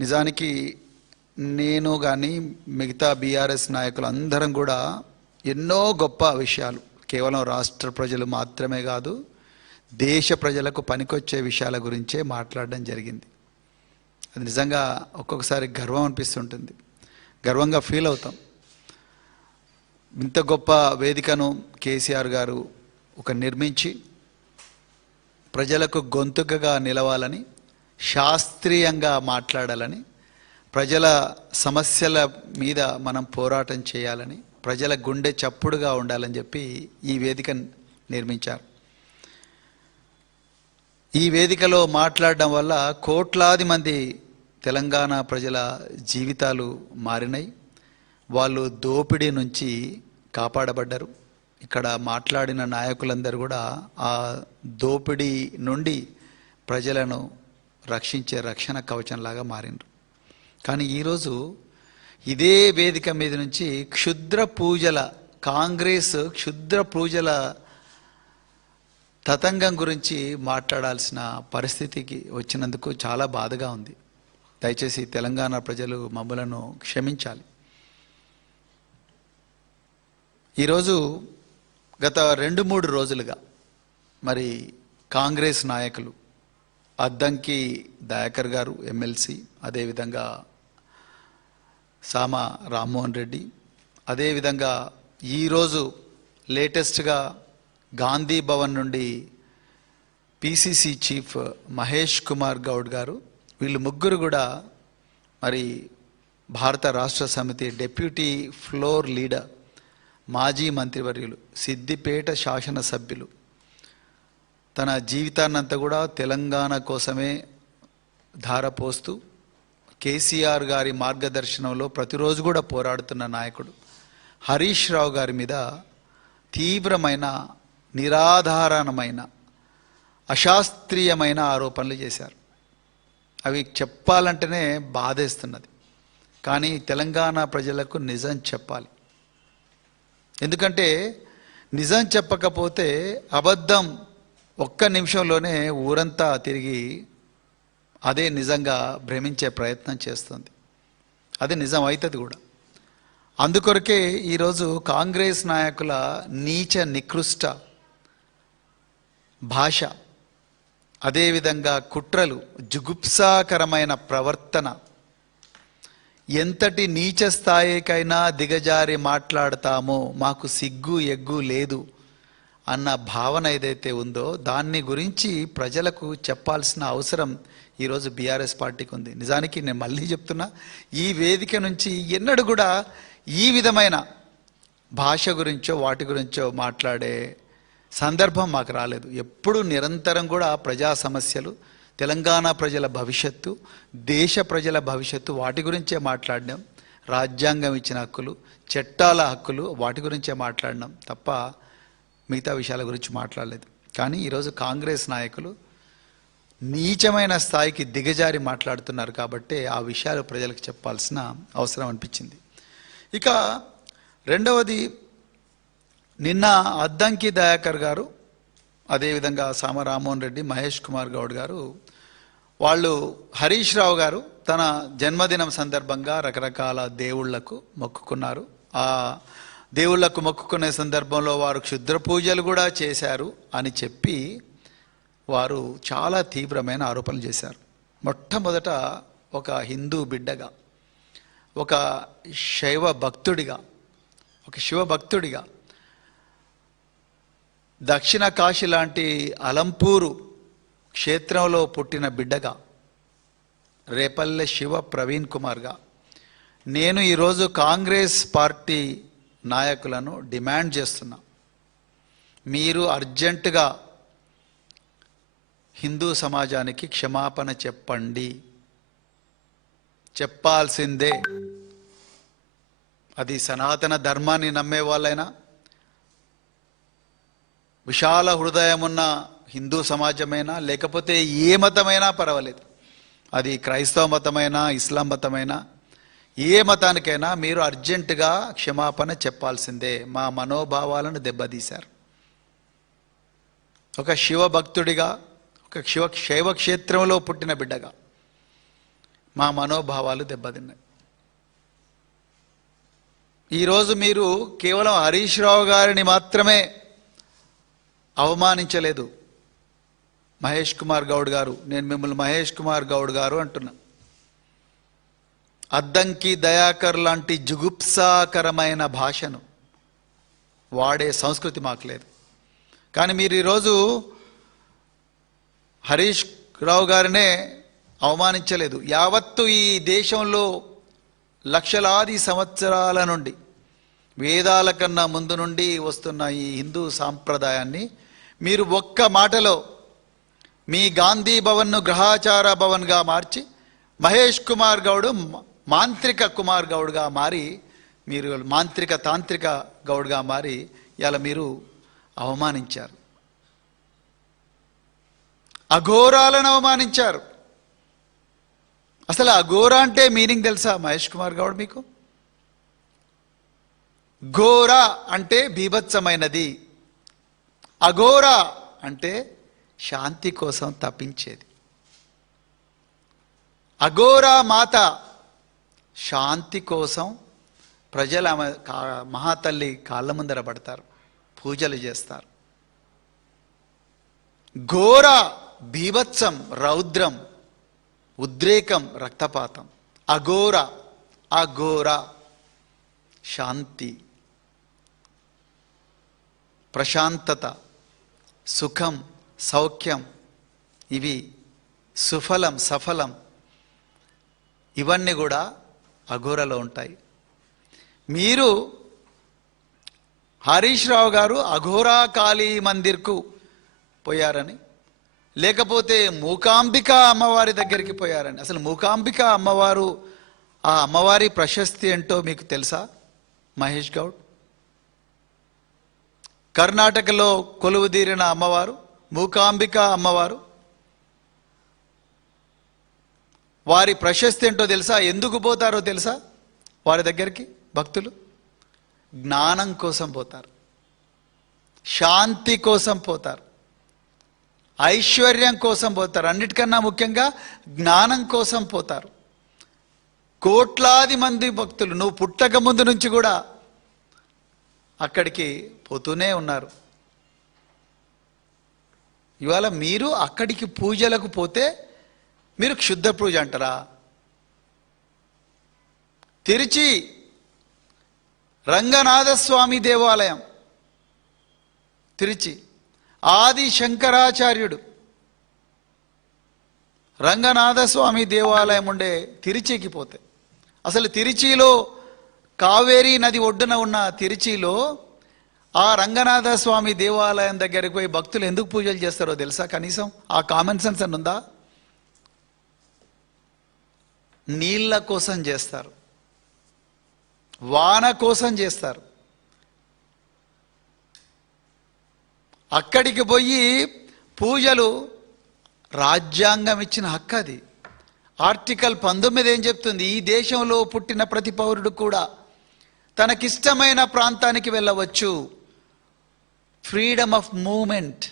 నిజానికి నేను కానీ మిగతా బీఆర్ఎస్ నాయకులు అందరం కూడా ఎన్నో గొప్ప విషయాలు కేవలం రాష్ట్ర ప్రజలు మాత్రమే కాదు, దేశ ప్రజలకు పనికొచ్చే విషయాల గురించే మాట్లాడడం జరిగింది. అది నిజంగా ఒక్కొక్కసారి గర్వం అనిపిస్తుంటుంది, గర్వంగా ఫీల్ అవుతాం. ఇంత గొప్ప వేదికను కేసీఆర్ గారు నిర్మించి ప్రజలకు గొంతుకగా నిలవాలని, శాస్త్రీయంగా మాట్లాడాలని, ప్రజల సమస్యల మీద మనం పోరాటం చేయాలని, ప్రజల గుండె చప్పుడుగా ఉండాలని చెప్పి ఈ వేదిక నిర్మించారు. ఈ వేదికలో మాట్లాడడం వల్ల కోట్లాది మంది తెలంగాణ ప్రజల జీవితాలు మారినాయి. వాళ్ళు దోపిడీ నుంచి కాపాడబడ్డారు. ఇక్కడ మాట్లాడిన నాయకులందరూ కూడా ఆ దోపిడీ నుండి ప్రజలను రక్షించే రక్షణ కవచంలాగా మారినారు. కానీ ఈరోజు ఇదే వేదిక మీద నుంచి కాంగ్రెస్ క్షుద్ర పూజల తతంగం గురించి మాట్లాడాల్సిన పరిస్థితికి వచ్చినందుకు చాలా బాధగా ఉంది. దయచేసి తెలంగాణ ప్రజలు మమ్మలను క్షమించాలి. ఈరోజు గత 2-3 రోజులుగా మరి కాంగ్రెస్ నాయకులు అద్దంకి దయాకర్ గారు ఎమ్మెల్సీ, అదేవిధంగా సామ రామ్మోహన్ రెడ్డి, అదేవిధంగా ఈరోజు లేటెస్ట్గా గాంధీ భవన్ నుండి పిసిసి చీఫ్ మహేష్ కుమార్ గౌడ్ గారు, వీళ్ళు ముగ్గురు కూడా మరి భారత రాష్ట్ర సమితి డెప్యూటీ ఫ్లోర్ లీడర్, మాజీ మంత్రివర్యులు, సిద్దిపేట శాసనసభ్యులు, తన జీవితాన్నంతా కూడా తెలంగాణ కోసమే ధారపోస్తూ కేసీఆర్ గారి మార్గదర్శనంలో ప్రతిరోజు కూడా పోరాడుతున్న నాయకుడు హరీష్ రావు గారి మీద తీవ్రమైన, నిరాధారణమైన, అశాస్త్రీయమైన ఆరోపణలు చేశారు. అవి చెప్పాలంటేనే బాధేస్తున్నది. కానీ తెలంగాణ ప్రజలకు నిజం చెప్పాలి. ఎందుకంటే నిజం చెప్పకపోతే అబద్ధం ఒక్క నిమిషంలోనే ఊరంతా తిరిగి అదే నిజంగా భ్రమించే ప్రయత్నం చేస్తుంది. అది నిజం అవుతుంది కూడా. అందుకొరకే ఈరోజు కాంగ్రెస్ నాయకుల నీచ నికృష్ట భాష, అదేవిధంగా కుట్రలు, జుగుప్సాకరమైన ప్రవర్తన, ఎంతటి నీచ స్థాయికైనా దిగజారి మాట్లాడతామో, మాకు సిగ్గు ఎగ్గు లేదు అన్న భావన ఏదైతే ఉందో దాన్ని గురించి ప్రజలకు చెప్పాల్సిన అవసరం ఈరోజు బీఆర్ఎస్ పార్టీకి ఉంది. నిజానికి నేను మళ్ళీ చెప్తున్నా, ఈ వేదిక నుంచి ఎన్నడూ కూడా ఈ విధమైన భాష గురించో వాటి గురించో మాట్లాడే సందర్భం మాకు రాలేదు. ఎప్పుడు నిరంతరం కూడా ప్రజా సమస్యలు, తెలంగాణ ప్రజల భవిష్యత్తు, దేశ ప్రజల భవిష్యత్తు, వాటి గురించే మాట్లాడినాం. రాజ్యాంగం ఇచ్చిన హక్కులు, చట్టాల హక్కులు, వాటి గురించే మాట్లాడినాం తప్ప మిగతా విషయాల గురించి మాట్లాడలేదు. కానీ ఈరోజు కాంగ్రెస్ నాయకులు నీచమైన స్థాయికి దిగజారి మాట్లాడుతున్నారు కాబట్టి ఆ విషయాలు ప్రజలకు చెప్పాల్సిన అవసరం అనిపించింది. ఇక రెండవది, నిన్న అద్దంకి దయాకర్ గారు, అదేవిధంగా సామ రామ్మోహన్ రెడ్డి, మహేష్ కుమార్ గౌడ్ గారు, వాళ్ళు హరీష్ రావు గారు తన జన్మదినం సందర్భంగా రకరకాల దేవుళ్లకు మొక్కుకున్నారు. ఆ దేవుళ్లకు మొక్కుకునే సందర్భంలో వారు క్షుద్ర పూజలు కూడా చేశారు అని చెప్పి వారు చాలా తీవ్రమైన ఆరోపణలు చేశారు. మొట్టమొదట ఒక హిందూ బిడ్డగా, ఒక శైవ భక్తుడిగా, ఒక శివభక్తుడిగా, దక్షిణ కాశీ లాంటి అలంపూరు క్షేత్రంలో పుట్టిన బిడ్డగా, రేపల్లె శివ ప్రవీణ్ కుమార్గా నేను ఈరోజు కాంగ్రెస్ పార్టీ నాయకులను డిమాండ్ చేస్తున్నా, మీరు అర్జెంటుగా హిందూ సమాజానికి క్షమాపణ చెప్పండి. చెప్పాల్సిందే. అది సనాతన ధర్మాన్ని నమ్మే వాళ్ళైనా, విశాల హృదయం ఉన్న హిందూ సమాజమైనా, లేకపోతే ఏ మతమైనా పర్వాలేదు, అది క్రైస్తవ మతమైనా, ఇస్లాం మతమైనా, ఏ మతానికైనా మీరు అర్జెంటుగా క్షమాపణ చెప్పాల్సిందే. మా మనోభావాలను దెబ్బతీశారు. ఒక శివభక్తుడిగా, ఒక శైవ క్షేత్రంలో పుట్టిన బిడ్డగా మా మనోభావాలు దెబ్బతిన్నాయి. ఈరోజు మీరు కేవలం హరీష్ రావు గారిని మాత్రమే అవమానించలేదు. మహేష్ కుమార్ గౌడ్ గారు, నేను మిమ్మల్ని మహేష్ కుమార్ గౌడ్ గారు అంటున్నా. అద్దంకి దయాకర్ లాంటి జుగుప్సాకరమైన భాషను వాడే సంస్కృతి మాకు లేదు. కానీ మీరు ఈరోజు హరీష్ రావు గారినే అవమానించలేదు. యావత్తు ఈ దేశంలో లక్షలాది సంవత్సరాల నుండి వేదాల కన్నా ముందు నుండి వస్తున్న ఈ హిందూ సాంప్రదాయాన్ని మీరు ఒక్క మాటలో మీ గాంధీ భవన్ను గ్రహాచార భవన్గా మార్చి మహేష్ కుమార్ గౌడ్ మాంత్రిక కుమార్ గౌడ్గా మారి, మీరు మాంత్రిక తాంత్రిక గౌడ్గా మారి ఇలా మీరు అవమానించారు. అఘోరాలను అవమానించారు. అసలు అఘోర అంటే మీనింగ్ తెలుసా మహేష్ కుమార్ గౌడ్ మీకు? ఘోర అంటే బీభత్సమైనది, అఘోర అంటే శాంతి కోసం తప్పించేది. అఘోరా మాత శాంతి కోసం ప్రజల మహాతల్లి కాళ్ళ ముందర పడతారు, పూజలు చేస్తారు. ఘోర బీభత్సం, రౌద్రం, ఉద్రేకం, రక్తపాతం. అఘోర, అఘోర శాంతి, ప్రశాంతత, సుఖం, సౌఖ్యం, ఇవి సుఫలం సఫలం, ఇవన్నీ కూడా అఘోరలో ఉంటాయి. మీరు హరీష్ రావు గారు అఘోరా కాళీ మందిర్కు పోయారని, లేకపోతే మూకాంబిక అమ్మవారి దగ్గరికి పోయారని. అసలు మూకాంబిక అమ్మవారు, ఆ అమ్మవారి ప్రశస్తి ఏంటో మీకు తెలుసా మహేష్ గౌడ్? కర్ణాటకలో కొలువుదీరిన అమ్మవారు మూకాంబిక అమ్మవారు. వారి ప్రశస్తి ఏంటో తెలుసా? ఎందుకు పోతారో తెలుసా వారి దగ్గరికి భక్తులు? జ్ఞానం కోసం పోతారు, శాంతి కోసం పోతారు, ఐశ్వర్యం కోసం పోతారు, అన్నిటికన్నా ముఖ్యంగా జ్ఞానం కోసం పోతారు. కోట్లాది మంది భక్తులు నువ్వు పుట్టక ముందు నుంచి కూడా అక్కడికి పోతూనే ఉన్నారు. ఇవాళ మీరు అక్కడికి పూజలకు పోతే మీరు క్షుద్ర పూజ అంటారా? తిరుచి రంగనాథస్వామి దేవాలయం, తిరుచి ఆది శంకరాచార్యుడు రంగనాథస్వామి దేవాలయం ఉండే తిరుచికి పోతే, అసలు తిరుచిలో కావేరీ నది ఒడ్డున ఉన్న తిరుచిలో ఆ రంగనాథ స్వామి దేవాలయం దగ్గరికి పోయి భక్తులు ఎందుకు పూజలు చేస్తారో తెలుసా? కనీసం ఆ కామన్ సెన్స్ అని ఉందా? నీళ్ళ కోసం చేస్తారు, వాన కోసం చేస్తారు. అక్కడికి పోయి పూజలు రాజ్యాంగం ఇచ్చిన హక్కు అది. ఆర్టికల్ 19 ఏం చెప్తుంది? ఈ దేశంలో పుట్టిన ప్రతి పౌరుడు కూడా తనకిష్టమైన ప్రాంతానికి వెళ్ళవచ్చు. Freedom of movement.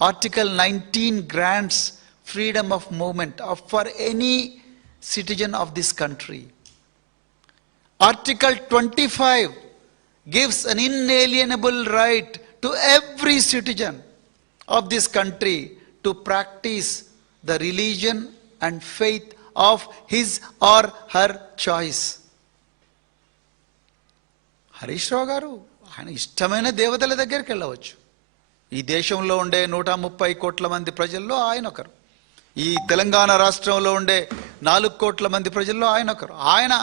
Article 19 grants freedom of movement for any citizen of this country. Article 25 gives an inalienable right to every citizen of this country to practice the religion and faith of his or her choice. Harish Rao గారు ఆయన ఇష్టమైన దేవతల దగ్గరికి వెళ్ళవచ్చు. ఈ దేశంలో ఉండే 130 కోట్ల మంది ప్రజల్లో ఆయన ఒకరు. ఈ తెలంగాణ రాష్ట్రంలో ఉండే 4 కోట్ల మంది ప్రజల్లో ఆయన ఒకరు. ఆయన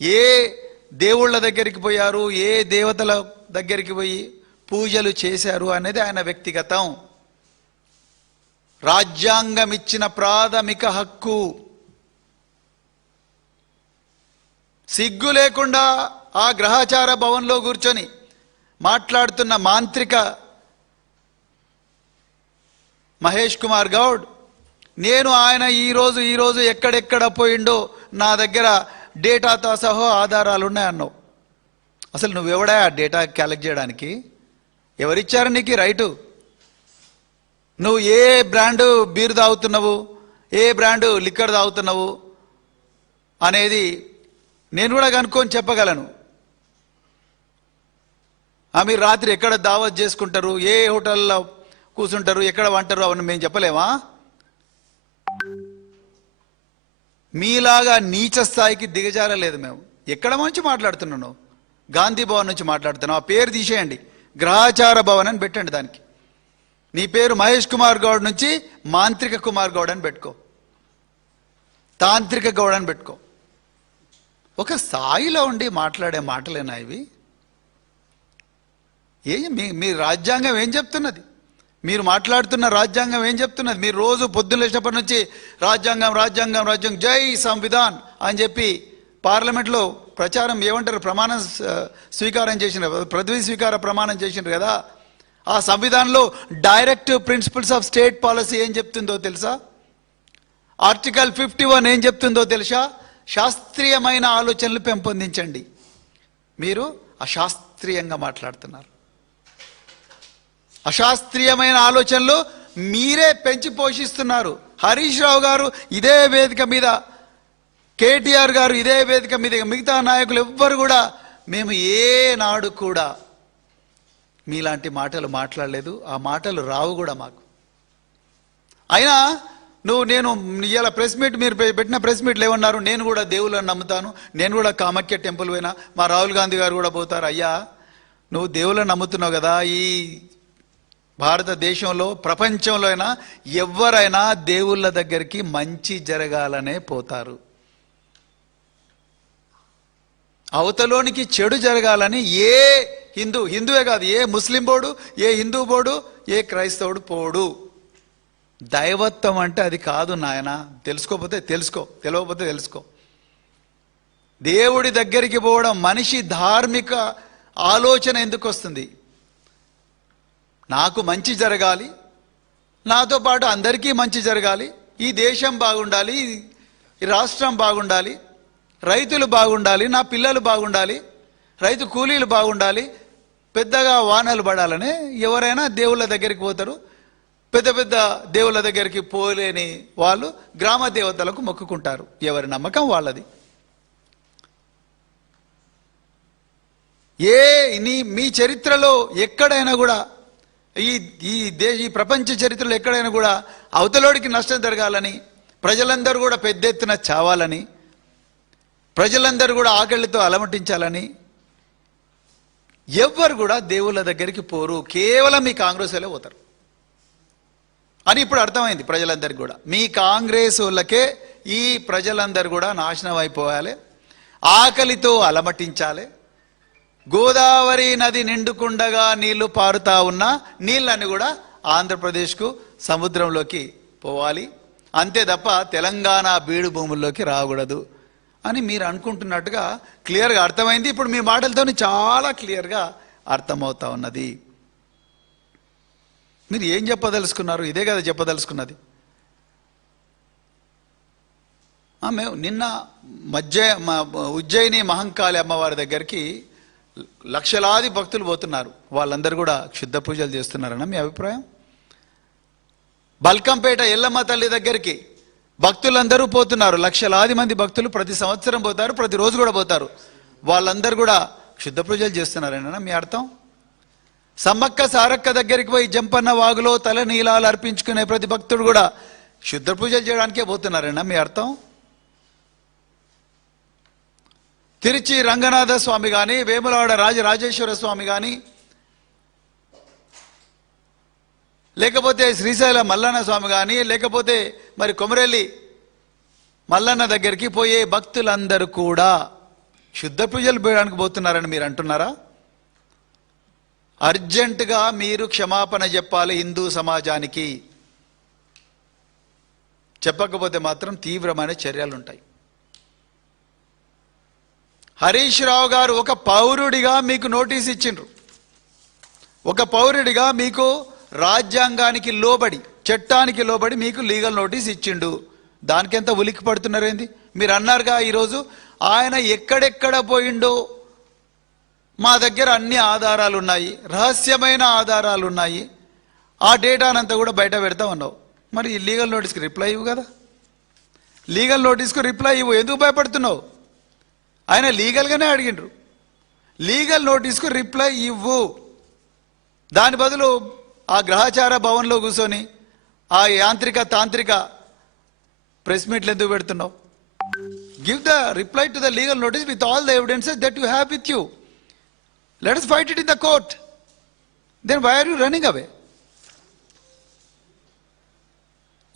ఏ దేవుళ్ళ దగ్గరికి పోయారు, ఏ దేవతల దగ్గరికి పోయి పూజలు చేశారు అనేది ఆయన వ్యక్తిగతం. రాజ్యాంగం ఇచ్చిన ప్రాథమిక హక్కు. సిగ్గు లేకుండా ఆ గ్రహాచార భవన్లో కూర్చొని మాట్లాడుతున్న మాంత్రిక మహేష్ కుమార్ గౌడ్, నేను ఆయన ఈరోజు ఎక్కడెక్కడ పోయిండో నా దగ్గర డేటాతో సహా ఆధారాలు ఉన్నాయన్నావు. అసలు నువ్వెవడా ఆ డేటా కలెక్ట్ చేయడానికి? ఎవరిచ్చారు నీకు రైటు? నువ్వు ఏ బ్రాండు బీరు తాగుతున్నావు, ఏ బ్రాండు లిక్కర్ తాగుతున్నావు, అనేది నేను కూడా కనుక్కొని చెప్పగలను. మీరు రాత్రి ఎక్కడ దావత్ చేసుకుంటారు, ఏ హోటల్లో కూర్చుంటారు, ఎక్కడ వంటారు, అవన్నీ మేము చెప్పలేమా? మీలాగా నీచ స్థాయికి దిగజారలేదు మేము. ఎక్కడ నుంచి మాట్లాడుతున్నాను? గాంధీ భవన్ నుంచి మాట్లాడుతున్నావు. ఆ పేరు తీసేయండి, గ్రహాచార భవన్ అని పెట్టండి. దానికి నీ పేరు మహేష్ కుమార్ గౌడ్ నుంచి మాంత్రిక కుమార్ గౌడ్ అని పెట్టుకో, తాంత్రిక గౌడ్ అని పెట్టుకో. ఒక స్థాయిలో ఉండి మాట్లాడే మాటలేనా ఇవి? మీ రాజ్యాంగం ఏం చెప్తున్నది? మీరు మాట్లాడుతున్న రాజ్యాంగం ఏం చెప్తున్నది? మీరు రోజు పొద్దున్న లేచినప్పటి నుంచి రాజ్యాంగం రాజ్యాంగం రాజ్యాంగం జై సంవిధాన్ అని చెప్పి పార్లమెంట్లో ప్రచారం ఏమంటారు, ప్రమాణం స్వీకారం చేసినారు, పదవీ స్వీకార ప్రమాణం చేసినారు కదా. ఆ సంవిధానంలో directive principles of state policy ఏం చెప్తుందో తెలుసా? ఆర్టికల్ 51 ఏం చెప్తుందో తెలుసా? శాస్త్రీయమైన ఆలోచనలు పెంపొందించండి. మీరు అశాస్త్రీయంగా మాట్లాడుతున్నారు. అశాస్త్రీయమైన ఆలోచనలు మీరే పెంచి పోషిస్తున్నారు. హరీష్ రావు గారు ఇదే వేదిక మీద, కేటీఆర్ గారు ఇదే వేదిక మీద, మిగతా నాయకులు ఎవ్వరు కూడా మేము ఏనాడు కూడా మీలాంటి మాటలు మాట్లాడలేదు. ఆ మాటలు రావు కూడా మాకు. అయినా నేను ఇలా ప్రెస్ మీట్, మీరు పెట్టిన ప్రెస్ మీట్లు ఏమన్నారు? నేను కూడా దేవుళ్ళని నమ్ముతాను, నేను కూడా కామాఖ్య టెంపుల్ పోయినా, మా రాహుల్ గాంధీ గారు కూడా పోతారు. అయ్యా, నువ్వు దేవుళ్ళని నమ్ముతున్నావు కదా, ఈ భారతదేశంలో ప్రపంచంలో అయినా ఎవరైనా దేవుళ్ళ దగ్గరికి మంచి జరగాలనే పోతారు. అవతలోనికి చెడు జరగాలని ఏ హిందువే కాదు, ఏ ముస్లిం పోడు, ఏ హిందూ పోడు, ఏ క్రైస్తవుడు పోడు. దైవత్వం అంటే అది కాదు నాయన. తెలుసుకోకపోతే తెలుసుకో, తెలియకపోతే తెలుసుకో. దేవుడి దగ్గరికి పోవడం, మనిషి ధార్మిక ఆలోచన ఎందుకు వస్తుంది? నాకు మంచి జరగాలి, నాతో పాటు అందరికీ మంచి జరగాలి, ఈ దేశం బాగుండాలి, ఈ రాష్ట్రం బాగుండాలి, రైతులు బాగుండాలి, నా పిల్లలు బాగుండాలి, రైతు కూలీలు బాగుండాలి, పెద్దగా వానలు పడాలని ఎవరైనా దేవుళ్ళ దగ్గరికి పోతారు. పెద్ద పెద్ద దేవుళ్ళ దగ్గరికి పోలేని వాళ్ళు గ్రామ దేవతలకు మొక్కుకుంటారు. ఎవరి నమ్మకం వాళ్ళది. మీ చరిత్రలో ఎక్కడైనా కూడా, ఈ ప్రపంచ చరిత్రలో ఎక్కడైనా కూడా అవతలోడికి నష్టం జరగాలని, ప్రజలందరూ కూడా పెద్ద ఎత్తున చావాలని, ప్రజలందరూ కూడా ఆకలితో అలమటించాలని ఎవ్వరు కూడా దేవుళ్ళ దగ్గరికి పోరు. కేవలం మీ కాంగ్రెస్ వాళ్ళే పోతారు అని ఇప్పుడు అర్థమైంది ప్రజలందరికీ కూడా. మీ కాంగ్రెస్ వాళ్ళకే ఈ ప్రజలందరూ కూడా నాశనం అయిపోవాలి, ఆకలితో అలమటించాలి. గోదావరి నది నిండుకుండగా నీళ్లు పారుతా ఉన్న నీళ్ళని కూడా ఆంధ్రప్రదేశ్కు సముద్రంలోకి పోవాలి, అంతే తప్ప తెలంగాణ బీడు భూముల్లోకి రాకూడదు అని మీరు అనుకుంటున్నట్టుగా క్లియర్గా అర్థమైంది. ఇప్పుడు మీ మాటలతో చాలా క్లియర్గా అర్థమవుతా ఉన్నది. మీరు ఏం చెప్పదలుచుకున్నారు? ఇదే కదా చెప్పదలుచుకున్నది. మేము నిన్న ఉజ్జయిని మహంకాళి అమ్మవారి దగ్గరికి లక్షలాది భక్తులు పోతున్నారు. వాళ్ళందరూ కూడా క్షుద్ధ పూజలు చేస్తున్నారన్న మీ అభిప్రాయం? బల్కంపేట ఎల్లమ్మ తల్లి దగ్గరికి భక్తులందరూ పోతున్నారు. లక్షలాది మంది భక్తులు ప్రతి సంవత్సరం పోతారు, ప్రతిరోజు కూడా పోతారు. వాళ్ళందరూ కూడా క్షుద్ధ పూజలు చేస్తున్నారన్న మీ అర్థం? సమ్మక్క సారక్క దగ్గరికి పోయి జంపన్న వాగులో తల నీలాలు అర్పించుకునే ప్రతి భక్తుడు కూడా క్షుద్ధ పూజలు చేయడానికే పోతున్నారన్న మీ అర్థం? తిరుచి రంగనాథ స్వామి కానీ, వేములవాడ రాజరాజేశ్వర స్వామి కానీ, లేకపోతే శ్రీశైల మల్లన్న స్వామి కానీ, లేకపోతే మరి కొమరెల్లి మల్లన్న దగ్గరికి పోయే భక్తులందరూ కూడా శుద్ధ పూజలు పోయడానికి పోతున్నారని మీరు అంటున్నారా? అర్జెంటుగా మీరు క్షమాపణ చెప్పాలి హిందూ సమాజానికి. చెప్పకపోతే మాత్రం తీవ్రమైన చర్యలు ఉంటాయి. హరీష్ రావు గారు ఒక పౌరుడిగా మీకు నోటీస్ ఇచ్చిండ్రు. ఒక పౌరుడిగా మీకు రాజ్యాంగానికి లోబడి, చట్టానికి లోబడి మీకు లీగల్ నోటీస్ ఇచ్చిండు. దానికెంత ఉలిక్కి పడుతున్నారేంది? మీరు అన్నారుగా ఈరోజు ఆయన ఎక్కడెక్కడ పోయిండో మా దగ్గర అన్ని ఆధారాలు ఉన్నాయి, రహస్యమైన ఆధారాలు ఉన్నాయి, ఆ డేటానంతా కూడా బయట పెడతా ఉన్నావు. మరి ఈ లీగల్ నోటీస్కి రిప్లై ఇవ్వు కదా. లీగల్ నోటీస్కు రిప్లై ఇవ్వు. ఎందుకు భయపడుతున్నావు? ఆయన లీగల్గానే అడిగిండ్రు. లీగల్ నోటీస్కు రిప్లై ఇవ్వు. దాని బదులు ఆ గ్రహచార భవన్లో కూర్చొని ఆ యాంత్రిక తాంత్రిక ప్రెస్ మీట్లు ఎందుకు పెడుతున్నావు? Give the reply to the legal notice with all the evidences that you have with you. Let us fight it in the court. Then why are you running away?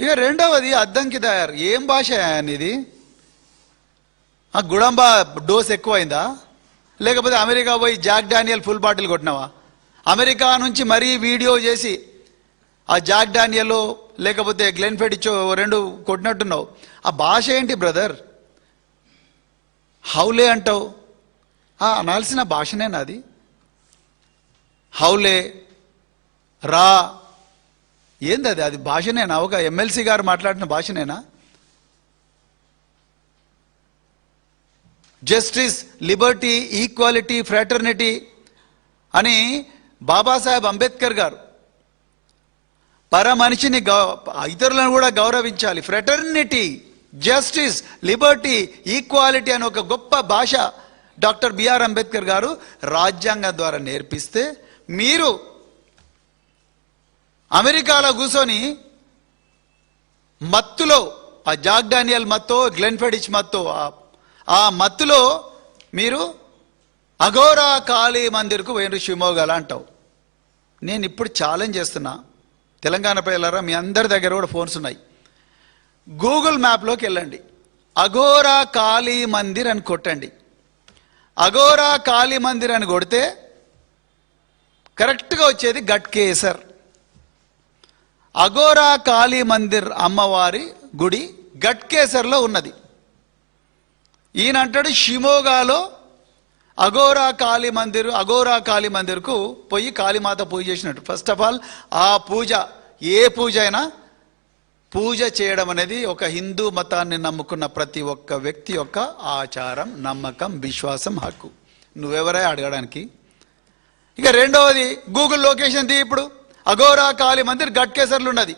ఇక రెండవది అద్దంకి తయారు. ఏం భాష అనేది? ఆ గుడంబ డోస్ ఎక్కువైందా? లేకపోతే అమెరికా పోయి Jack Daniel full bottle కొట్టినావా? అమెరికా నుంచి మరీ వీడియో చేసి ఆ జాక్ డానియల్ లేకపోతే గ్లెన్ఫెడిచో రెండు కొట్టినట్టున్నావు. ఆ భాష ఏంటి బ్రదర్? హౌలే అంటావు. అనాల్సిన భాషనేనా అది? హౌలే రా ఏంది అది? అది భాషనేనా? ఒక ఎమ్మెల్సీ గారు మాట్లాడిన భాషనేనా? జస్టిస్, లిబర్టీ, ఈక్వాలిటీ, ఫ్రాటర్నిటీ అని బాబాసాహెబ్ అంబేద్కర్ గారు పర మనిషిని ఇతరులను కూడా గౌరవించాలి. ఫ్రాటర్నిటీ, జస్టిస్, లిబర్టీ, ఈక్వాలిటీ అని ఒక గొప్ప భాష డాక్టర్ బిఆర్ అంబేద్కర్ గారు రాజ్యాంగం ద్వారా నేర్పిస్తే మీరు అమెరికాలో కూర్చొని మత్తులో, ఆ జాక్ డానియల్ మత్తో, గ్లెన్ఫెడిచ్ మత్తో, ఆ మత్తులో మీరు అఘోరా కాళీ మందిర్కు పోయిన షిమోగాల అంటావు. నేను ఇప్పుడు ఛాలెంజ్ చేస్తున్నా తెలంగాణ ప్రజలారా, మీ అందరి దగ్గర కూడా ఫోన్స్ ఉన్నాయి. గూగుల్ మ్యాప్లోకి వెళ్ళండి, అఘోరా కాళీ మందిర్ అని కొట్టండి. అఘోరా కాళీ మందిర్ అని కొడితే కరెక్ట్గా వచ్చేది గట్కేసర్. అఘోరా కాళీ మందిర్ అమ్మవారి గుడి గట్కేసర్లో ఉన్నది. ఈయన అంటాడు షిమోగాలో అఘోరా కాళీ మందిర్కు పోయి కాళీమాత పూజ చేసినట్టు. ఫస్ట్ ఆఫ్ ఆల్ ఆ పూజ, ఏ పూజ అయినా పూజ చేయడం అనేది ఒక హిందూ మతాన్ని నమ్ముకున్న ప్రతి ఒక్క వ్యక్తి యొక్క ఆచారం, నమ్మకం, విశ్వాసం, హక్కు. నువ్వెవరై అడగడానికి? ఇక రెండవది, గూగుల్ లొకేషన్ తీ. ఇప్పుడు అఘోరా కాళీ మందిర్ గట్కేసర్లు ఉన్నది.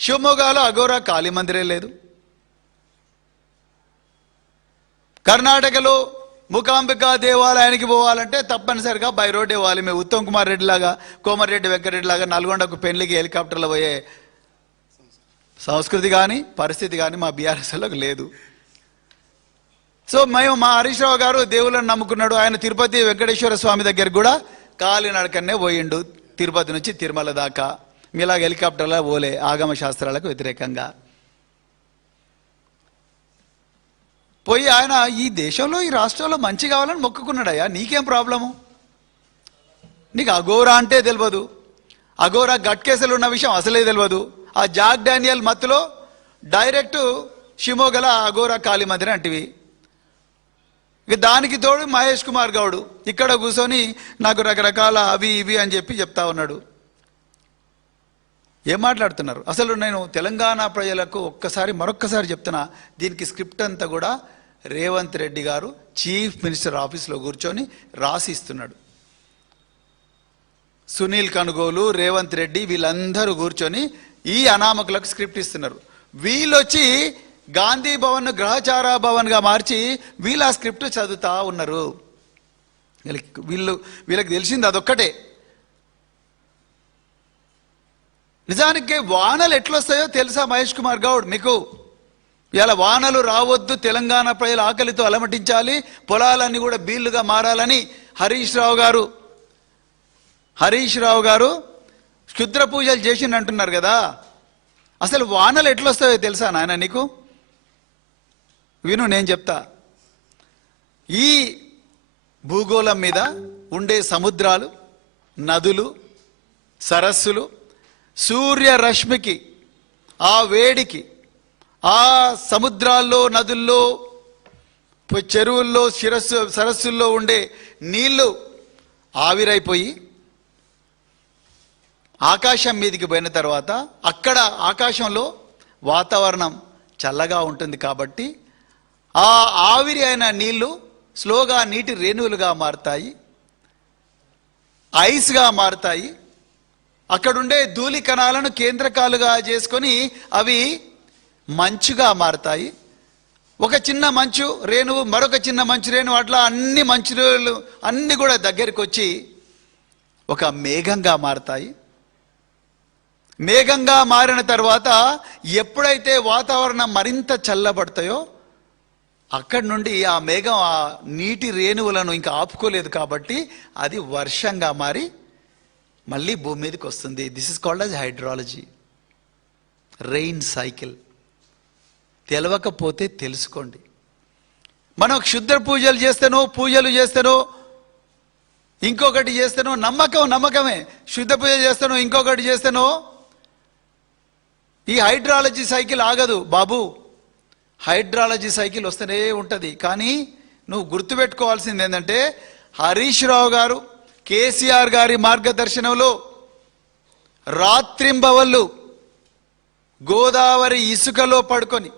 షివమోగాలో అఘోరా కాళీ మందిరే లేదు. కర్ణాటకలో ముకాంబిక దేవాలయానికి పోవాలంటే తప్పనిసరిగా బై రోడ్ ఇవ్వాలి. మేము ఉత్తమ్ కుమార్ రెడ్డి లాగా, కోమరెడ్డి వెంకరెడ్డి లాగా నల్గొండకు పెళ్లికి హెలికాప్టర్లో పోయే సంస్కృతి కానీ పరిస్థితి కానీ మా బీఆర్ఎస్లోకి లేదు. సో మేము, మా హరీష్ రావు గారు దేవుళ్ళని నమ్ముకున్నాడు. ఆయన తిరుపతి వెంకటేశ్వర స్వామి దగ్గరికి కూడా కాలినడకనే పోయిండు, తిరుపతి నుంచి తిరుమల దాకా. మీలాగా హెలికాప్టర్లో పోలే, ఆగమ శాస్త్రాలకు వ్యతిరేకంగా పోయి ఆయన ఈ దేశంలో, ఈ రాష్ట్రంలో మంచి కావాలని మొక్కుకున్నాడయ్యా. నీకేం ప్రాబ్లము? నీకు అఘోరా అంటే తెలియదు, అఘోరా గట్కేసలు ఉన్న విషయం అసలే తెలియదు. ఆ జాక్ డానియల్ మత్తులో డైరెక్ట్ షిమోగల అఘోరా కాళీ మందిర్ అంటివి. ఇక దానికి తోడు మహేష్ కుమార్ గౌడ్ ఇక్కడ కూర్చొని నాకు రకరకాల అవి ఇవి అని చెప్పి చెప్తా ఉన్నాడు. ఏం మాట్లాడుతున్నారు అసలు? నేను తెలంగాణ ప్రజలకు మరొక్కసారి చెప్తున్నా, దీనికి స్క్రిప్ట్ అంతా కూడా రేవంత్ రెడ్డి గారు చీఫ్ మినిస్టర్ ఆఫీస్లో కూర్చొని రాసి ఇస్తున్నాడు. సునీల్ కనుగోలు, రేవంత్ రెడ్డి వీళ్ళందరూ కూర్చొని ఈ అనామకులకు స్క్రిప్ట్ ఇస్తున్నారు. వీళ్ళొచ్చి గాంధీ భవన్ గ్రహచార భవన్గా మార్చి వీళ్ళు ఆ స్క్రిప్ట్ చదువుతా ఉన్నారు. వీళ్ళకి తెలిసింది అదొక్కటే. నిజానికి వానలు ఎట్లొస్తాయో తెలుసా మహేష్ కుమార్ గౌడ్ మీకు? ఇలా వానలు రావద్దు, తెలంగాణ ప్రజలు ఆకలితో అలమటించాలి, పొలాలన్నీ కూడా బీళ్లుగా మారాలని హరీష్ రావు గారు క్షుద్ర పూజలు చేసిండు అంటున్నారు కదా. అసలు వానలు ఎట్లొస్తాయో తెలుసా నాయన నీకు? విను, నేను చెప్తా. ఈ భూగోళం మీద ఉండే సముద్రాలు, నదులు, సరస్సులు సూర్యరశ్మికి, ఆ వేడికి, ఆ సముద్రాల్లో, నదుల్లో, చెరువుల్లో, సరస్సుల్లో ఉండే నీళ్లు ఆవిరైపోయి ఆకాశం మీదికి పోయిన తర్వాత అక్కడ ఆకాశంలో వాతావరణం చల్లగా ఉంటుంది కాబట్టి ఆ ఆవిరి అయిన నీళ్లు స్లోగా నీటి రేణువులుగా మారుతాయి, ఐస్గా మారుతాయి. అక్కడుండే ధూళి కణాలను కేంద్రకాలుగా చేసుకొని అవి మంచుగా మారతాయి. ఒక చిన్న మంచు రేణువు మరొక చిన్న మంచు రేణువు అట్లా అన్ని మంచు రేణువులు అన్నీ కూడా దగ్గరికి వచ్చి ఒక మేఘంగా మారతాయి. మేఘంగా మారిన తర్వాత ఎప్పుడైతే వాతావరణం మరింత చల్లబడతాయో అక్కడి నుండి ఆ మేఘం ఆ నీటి రేణువులను ఇంకా ఆపుకోలేదు కాబట్టి అది వర్షంగా మారి మళ్ళీ భూమి మీదకి వస్తుంది. This is called as hydrology, rain cycle. తెలవకపోతే తెలుసుకోండి. మనం క్షుద్ర పూజలు చేస్తానో ఇంకొకటి చేస్తానో నమ్మకమే. శుద్ధ పూజ చేస్తానో ఇంకొకటి చేస్తానో ఈ హైడ్రాలజీ సైకిల్ ఆగదు బాబు. హైడ్రాలజీ సైకిల్ వస్తూనే ఉంటుంది. కానీ నువ్వు గుర్తుపెట్టుకోవాల్సింది ఏంటంటే హరీష్ రావు గారు కేసీఆర్ గారి మార్గదర్శనంలో రాత్రింబవళ్ళు గోదావరి ఇసుకలో పడుకొని,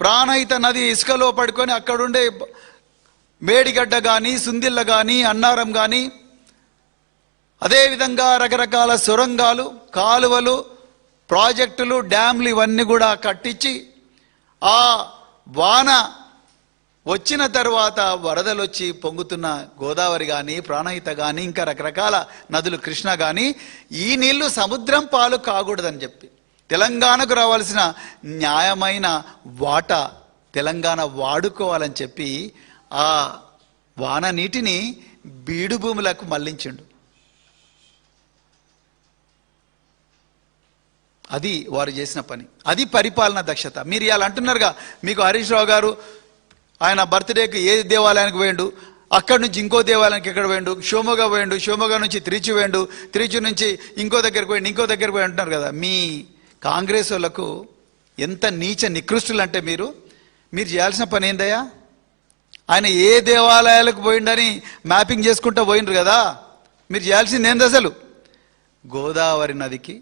ప్రాణహిత నది ఇసుకలో పడుకొని అక్కడుండే మేడిగడ్డ కానీ సుందిళ్ళ కానీ అన్నారం కానీ అదేవిధంగా రకరకాల సొరంగాలు కాలువలు ప్రాజెక్టులు డ్యామ్లు ఇవన్నీ కూడా కట్టించి ఆ వాన వచ్చిన తర్వాత వరదలు వచ్చి పొంగుతున్న గోదావరి కానీ ప్రాణహిత కానీ ఇంకా రకరకాల నదులు కృష్ణ కానీ ఈ నీళ్లు సముద్రం పాలు కాకూడదని చెప్పి తెలంగాణకు రావాల్సిన న్యాయమైన వాటా తెలంగాణ వాడుకోవాలని చెప్పి ఆ వాన నీటిని బీడు భూములకు మళ్లించిండు. అది వారు చేసిన పని, అది పరిపాలన దక్షత. మీరు ఇవాళ అంటున్నారుగా మీకు హరీష్ రావు గారు ఆయన బర్త్డేకి ఏ దేవాలయానికి పోయిండు, అక్కడి నుంచి ఇంకో దేవాలయానికి ఎక్కడ పోయిండు, షివమొగ్గ పోయిండు, షివమొగ్గ నుంచి త్రిచి పోయిండు, త్రిచి నుంచి ఇంకో దగ్గరికి పోయిండు, ఇంకో దగ్గరికి పోయి అంటున్నారు కదా. మీ కాంగ్రెస్ వాళ్ళకు ఎంత నీచ నికృష్టులు అంటే మీరు చేయాల్సిన పని ఏందయ్యా? ఆయన ఏ దేవాలయాలకు పోయిండని మ్యాపింగ్ చేసుకుంటూ పోయిండ్రు కదా. మీరు చేయాల్సింది ఏంది? అసలు గోదావరి నదికి